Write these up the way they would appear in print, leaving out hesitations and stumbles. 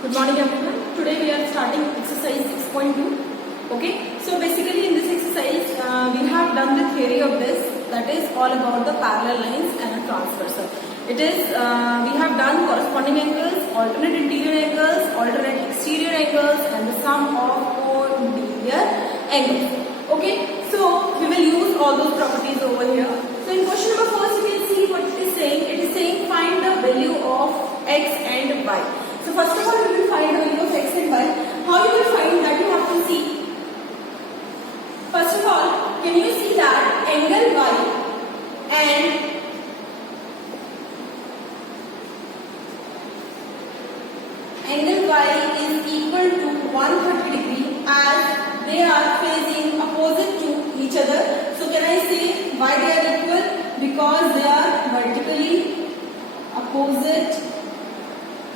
Good morning everyone. Today we are starting exercise 6.2. Okay. So basically in this exercise we have done the theory of this, that is all about the parallel lines and a transversal. It is we have done corresponding angles, alternate interior angles, alternate exterior angles and the sum of co-interior angles. Okay. So we will use all those properties over here. So in question number first you can see what it is saying. It is saying find the value of x and y. So first of all, we will find the value of x and y. How you will find that? You have to see. First of all, can you see that angle y and angle y is equal to 130 degree as they are facing opposite to each other. So can I say why they are equal? Because they are vertically opposite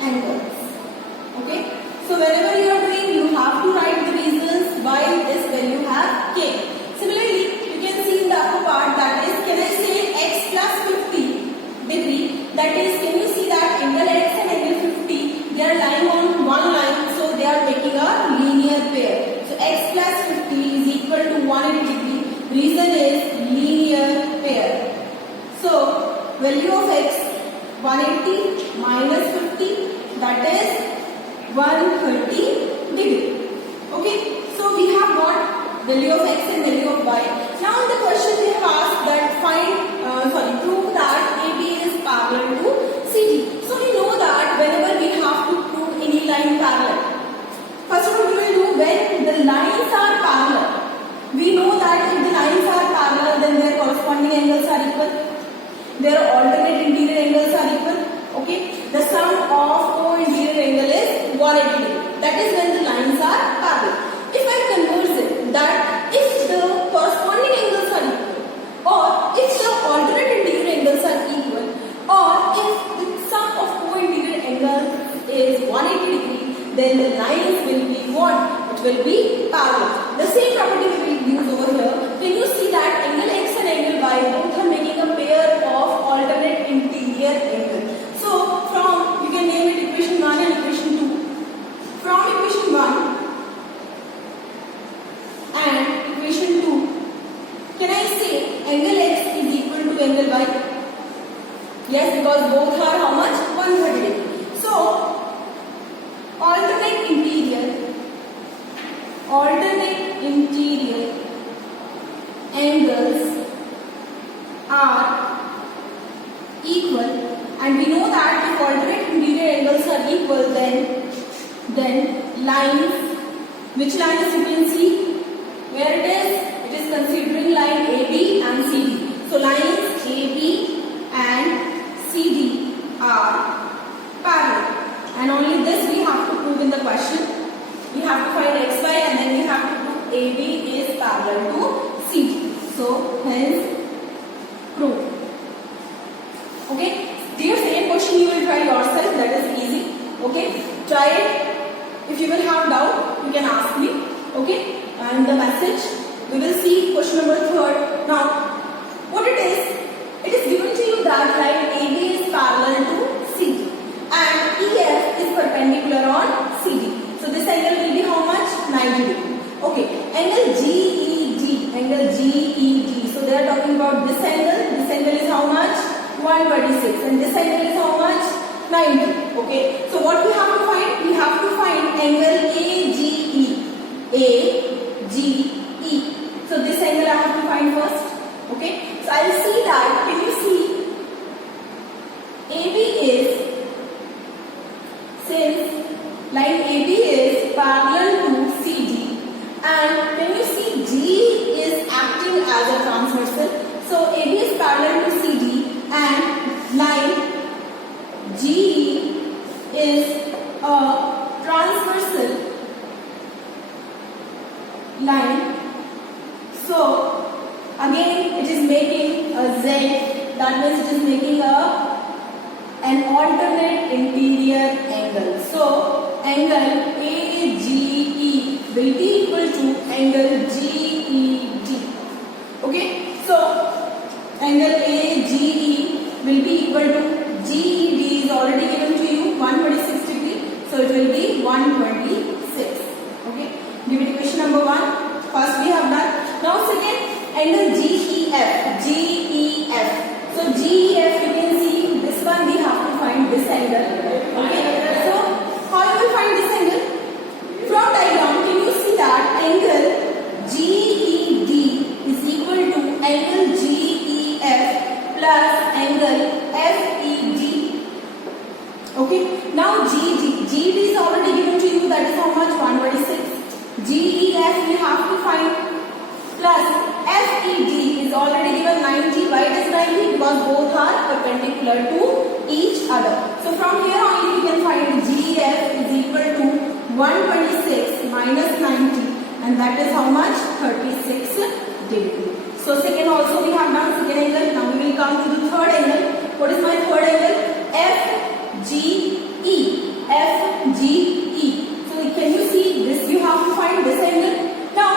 angles. Okay, so whenever you are doing, you have to write the reasons why this value have came. Similarly, you can see in the upper part, that is, can I say x plus 50 degree, that is, can you see that angle x and angle 50, they are lying on one line, so they are making a linear pair. So x plus 50 is equal to 180 degree, reason is linear pair. So value of x 180 minus 50, that is 130 degree. Okay, so we have got value of x and value of y. Now in the question they have asked that prove that AB is parallel to CD. So we know that whenever we have to prove any line parallel, first of all we will do when the lines are parallel. We know that if the lines are parallel, then their corresponding angles are equal. Their alternate interior angles are equal. Okay, the sum of co-interior angle is 180 degree. That is when the lines are parallel. If I convert it, that if the corresponding angles are equal, or if the alternate interior angles are equal, or if the sum of co-interior angles is 180 degree, then the lines will be what? It will be parallel. The same property we will use over here. Can you see that angle x and angle y both are making a pair of alternate interior angles? So from, you can name it equation 1 and equation 2. From equation 1 and equation 2, can I say angle x is equal to angle y? Yes, because both are how much? 130 degree. So alternate interior angles are equal. And we know that if alternate interior angles are equal, then lines, which lines you can see? Where it is considering line AB and CD. So lines AB and CD are parallel. And only this we have to prove in the question. We have to find xy and then we have to prove AB is parallel to CD. So hence prove. Okay. Dear, same question you will try yourself, that is easy. Okay, try it. If you will have doubt, you can ask me. Okay, and the message, we will see question number 3. Now, what it is given to you that line AB is parallel to CD and EF is perpendicular on CD. So this angle will be how much? 90 degree. Okay, angle GED. So they are talking about this angle. This angle is how much? 126, and this angle is how much? 90. Okay, so what we have to find? We have to find angle AGE. So this angle I have to find first. Okay, so I will see that. Can you see? AB is, since line AB is parallel to CD, and can you see G is acting as a transversal. So AB is parallel to CD. And line GE is a transversal line. So again it is making a Z, that means it is making an alternate interior angle. So angle AGE will be equal to angle GED. Okay, so angle AGE will be equal to GED is already given to you 126 degree. So it will be 126. Okay. Give me the question number 1. First we have done. Now second, angle GEF. GEF. So GEF, you can see this one we have to find this angle. Okay. So how you will find this angle? From diagram, can you see that angle GED is equal to angle GEF plus angle FED. Okay. Now GED is already given to you. That is how much? 126. GEF we have to find plus FED is already given 90. Why it is 90? Because both are perpendicular to each other. So from here only we can find GEF is equal to 126 minus 90, and that is how much? 36 degree. So second also we have done second angle. Now we will come to the third angle. What is my third angle? FGE. FGE. So can you see this? You have to find this angle. Now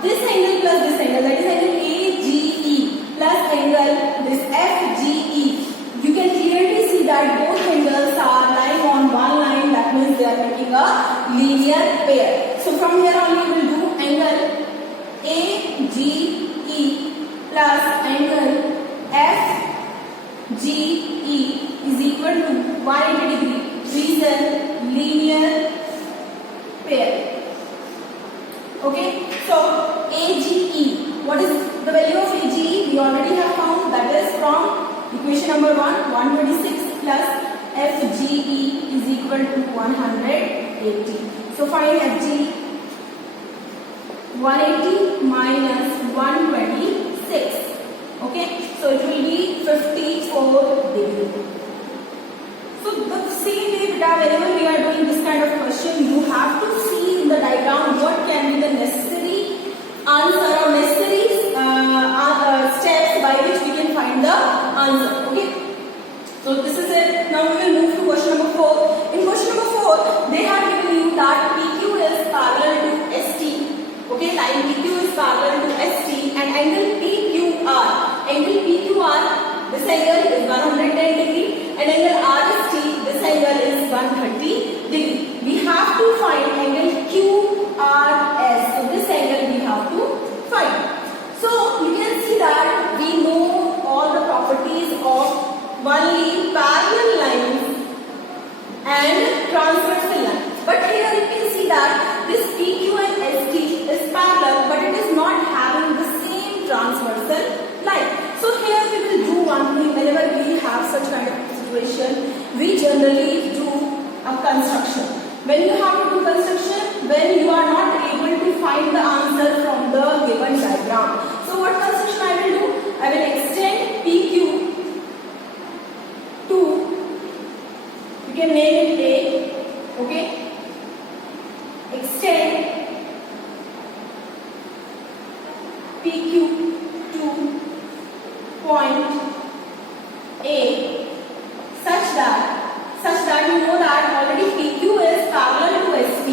this angle plus this angle, that is angle AGE plus angle this FGE. You can clearly see that both angles are lying on one line. That means they are making a linear pair. So from here on we will do angle AGE plus angle FGE is equal to 180 degree. Reason linear pair. Okay. So AGE. What is the value of AGE? We already have found. That is from equation number 1. 126 plus FGE is equal to 180. So find FGE. 180 minus 126. Okay. So it will be 54 degree. So the same way, whenever we are doing this kind of question, you have to see in the diagram what can be the necessary answer or necessary steps by which we can find the answer. Okay. So this is it. Now we will move to question number 4. In question number 4, they have given you that PQ is parallel to ST. Okay, line PQ is parallel to ST and angle PQR. Angle PQR, this angle is 110 degree and angle RST, this angle is 130 degree. We have to find angle QRS. So this angle we have to find. So you can see that we know all the properties of only parallel lines and transversal lines. But here you can see that this PQ and ST is parallel, but it is not having the same transversal line. So here we will do one thing. Whenever we have such kind of situation, we generally do a construction. When you have to do construction, when you are not able to find the answer from the given diagram. So what construction I will do? I will extend PQ to, you can name it A, okay? Extend PQ to point A such that you know that already PQ is parallel to ST,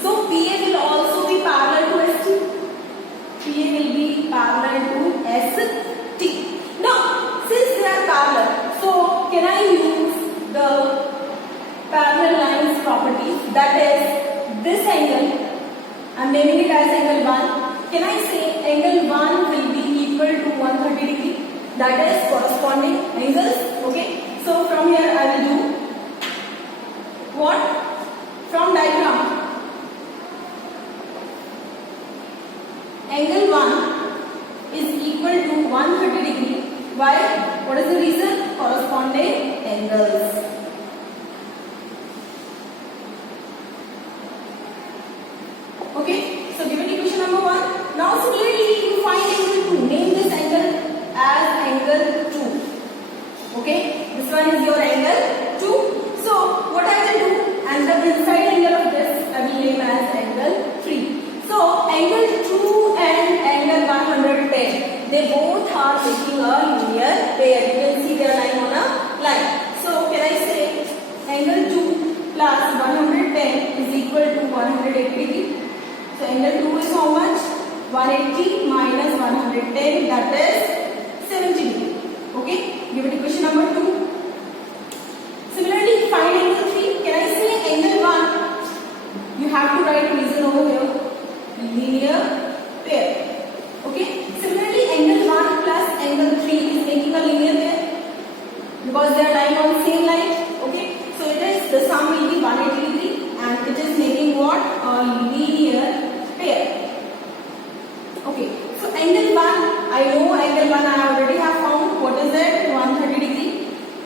so PA will also be parallel to ST. PA will be parallel to ST. Now, since they are parallel, so can I use the parallel lines property? That is this angle. I am naming it as angle 1. Can I say angle 1 will be equal to 130 degree? That is corresponding angles. Okay. So from here I will do what? From diagram. Angle 1 is equal to 130 degree. Why? What is the reason? Corresponding angles. Okay. So given equation number 1. Now similarly you find angle 2. Name this angle as angle 2. Okay. This one is your angle 2. So what I will do, and the inside angle of this I will name as angle 3. So angle 2 and angle 110, they both are making a linear pair. You can see they are lying on a line. So can I say angle 2 plus 110 is equal to 180 degree. So angle 2 is how much? 180 minus 110, that is 70 degree. Okay. Give it equation number 2. Similarly, find angle 3. Can I say angle 1 because they are lying on the same line. Okay, so it is, the sum will be 180 degree and it is making what? A linear pair. Okay, so angle 1, I know angle 1 I already have found. What is it? 130 degree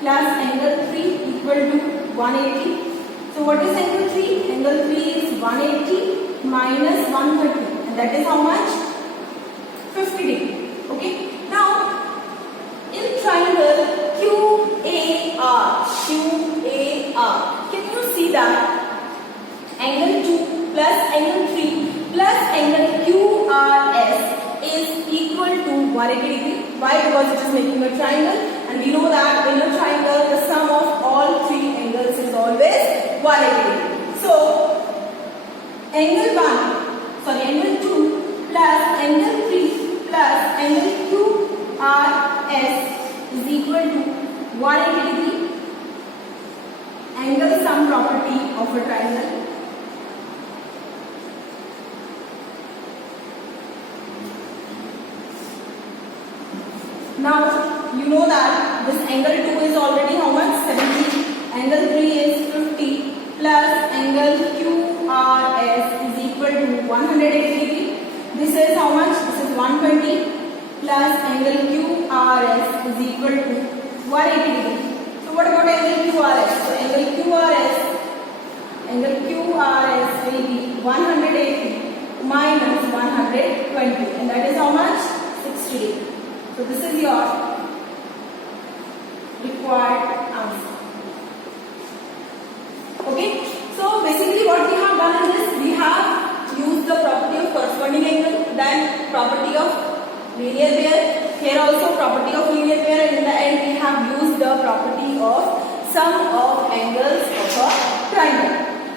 plus angle 3 equal to 180. So what is angle 3? Angle 3 is 180 minus 130 and that is how much? 50 degree. Okay, now in triangle QAR, can you see that angle 2 plus angle 3 plus angle QRS is equal to 180 degree. Why? Because it is making a triangle and we know that in a triangle the sum of all three angles is always 180 degree. So angle 2 plus angle 3 plus angle QRS is equal to 180 degree. Angle sum property of a triangle. Now you know that this angle 2 is already how much? 70. Angle 3 is 50 plus angle QRS is equal to 180 degree. This is how much? This is 120 plus angle QRS is equal to 180 degree. So what about angle QRS? So angle QRS will be 180 minus 120 and that is how much? 60 degree. So this is your required answer. Okay. So basically what we have done in this, we have used the property of corresponding angle, then property of linear pair, here also property of linear pair, and in the end we have used the property of sum of angles of a triangle.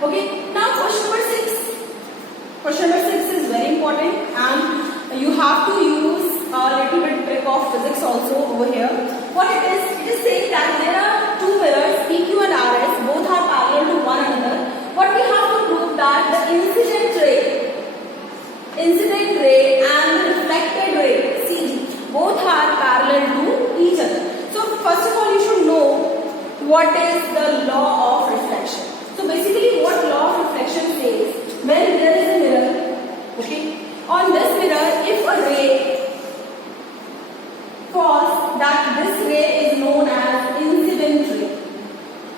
Okay. Now question number 6. Question number 6 is very important and you have to use a little bit trick of physics also over here. What it is saying that there are two mirrors PQ and RS, both are parallel to one another. What we have to prove that the incident ray and the reflected ray, CG, both are parallel to each other. So first of all you should know what is the law of reflection. So basically what law of reflection says, when there is a mirror, okay, on this mirror if a ray falls, that this ray is known as incident ray.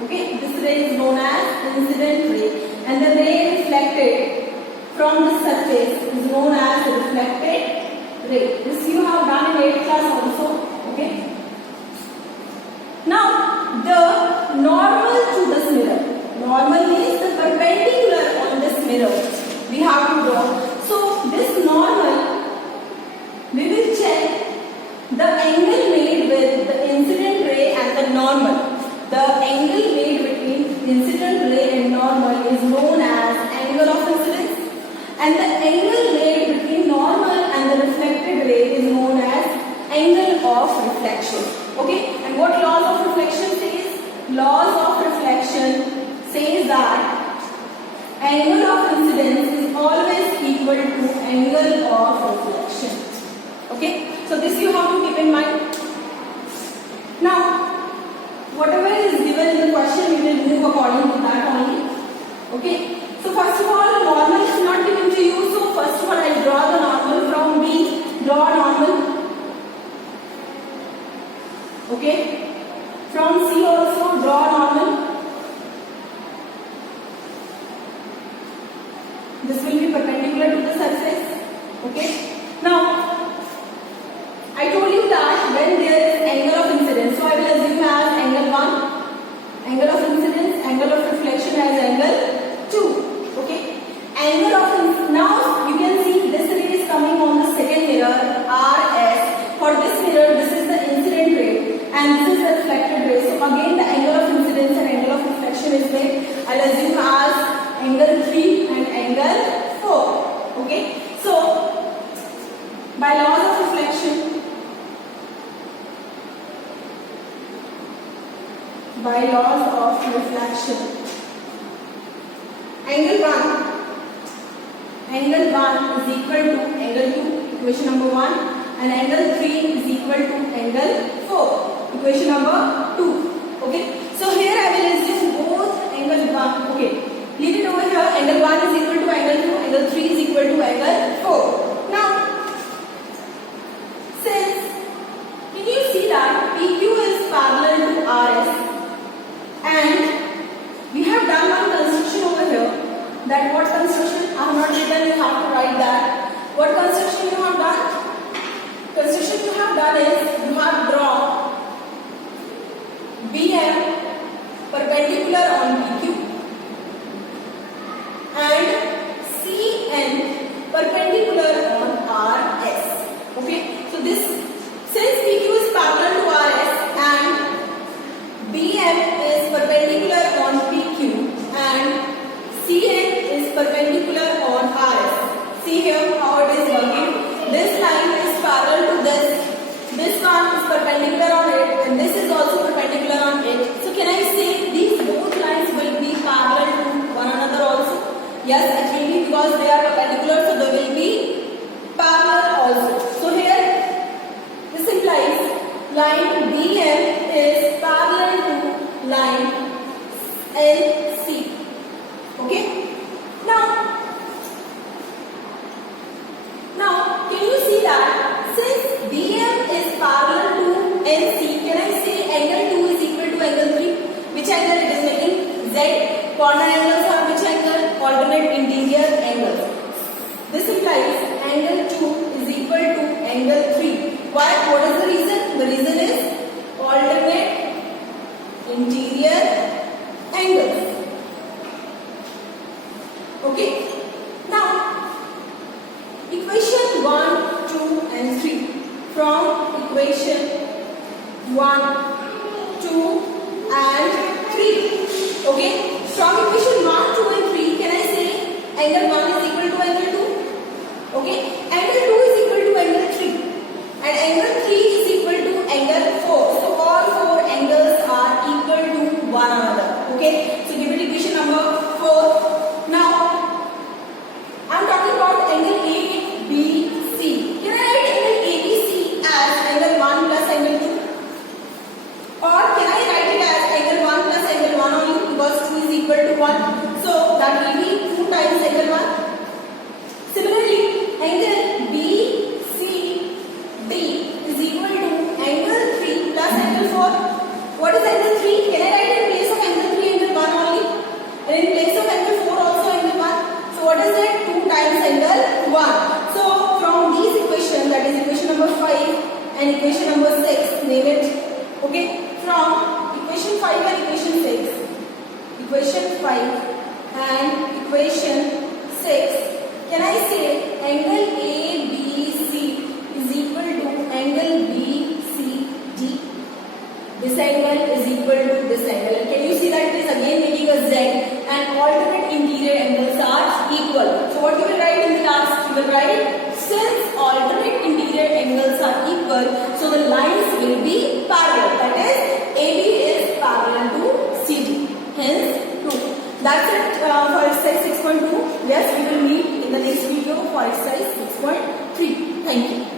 Okay, this ray is known as incident ray and the ray reflected from the surface is known as reflected ray. This you have done in 8th class also. Okay. Now the normal to this mirror. Normal means the perpendicular on this mirror we have to draw. So this normal we will check the angle made with the incident ray and the normal. The angle made between incident ray and normal is known as angle of incidence and the angle made between normal and the reflected ray is known as angle of reflection. Okay, and what laws of reflection says? Laws of reflection says that angle of incidence is always equal to angle of reflection. Okay. So this you have to keep in mind. Now, whatever is given in the question, we will move according to that only. Okay. So first of all, normal is not given to you. So first of all, I will draw the normal from B. Draw normal. Okay. From C also draw normal. This will be perpendicular to the surface. Okay. Now, I told you that when there is angle of incidence, so I will assume as angle 1, angle of incidence, angle of reflection as angle 2. Okay. Angle of now you can see this ray is coming on the second mirror RS. For this mirror, this is the incident ray and this is the reflected ray. So again the angle of incidence and angle of reflection is made. I will assume as angle 3 and angle 4. Okay. So by laws of reflection, angle 1 is equal to angle 2, equation number 1, and angle 3 is equal to angle 4, equation number 2. perpendicular on PQ and CN perpendicular on RS. Okay, so this, since PQ is parallel to RS and BM is perpendicular on PQ and CN is perpendicular on RS. See here how it is working. This line is parallel to this. This one is perpendicular on it and this is also perpendicular on it. So can I say these both lines will be parallel to one another also? Yes, it will be, because they are perpendicular, so they will be parallel also. So here this implies line BM is parallel to line LC. Okay. Now can you see that since BM is parallel to LC, can I say angle 2 is equal to angle 3? Which angle it is making? Z. Corner angles are which angle? Alternate interior angles. This implies angle 2 is equal to angle 3. Why? What is the reason? The reason is alternate interior angles. Okay. Now equation 1, 2 and 3. From equation 1, 2 and 3. Okay. From equation 1, 2 and 3, can I say angle 1 is equal to angle 2? Okay. Angle 2 is equal to angle 3. And angle 3 is equal to angle 4. So all 4 angles are equal to one another. Okay. So give it equation number 4. Now I am talking about angle ABC. Can I write angle ABC as angle 1 plus angle 2? Or can I write it as angle 1 plus angle 1 only, because 2 is equal to 1. So that will be 2 times angle 1. Similarly, angle BCD is equal to angle 3 plus angle 4. What is angle 3? Can I write in place of angle 3 angle 1 only? And in place of angle 4 also angle 1. So what is it? 2 times angle 1. So from these equations, that is equation number 5 and equation number 6, name it. Okay. From equation 5 and equation 6, equation 5 and equation 6, can I say angle ABC is equal to angle BCD? This angle is equal to this angle. Can you see that it is again making a Z and alternate interior angles are equal? So what you will write in the last? You will write, since alternate interior angles are equal, so the lines will be parallel. That is, AB is parallel to CD. Hence, true. That's it for exercise 6.2. Yes, we will meet in the next video for exercise 6.3. Thank you.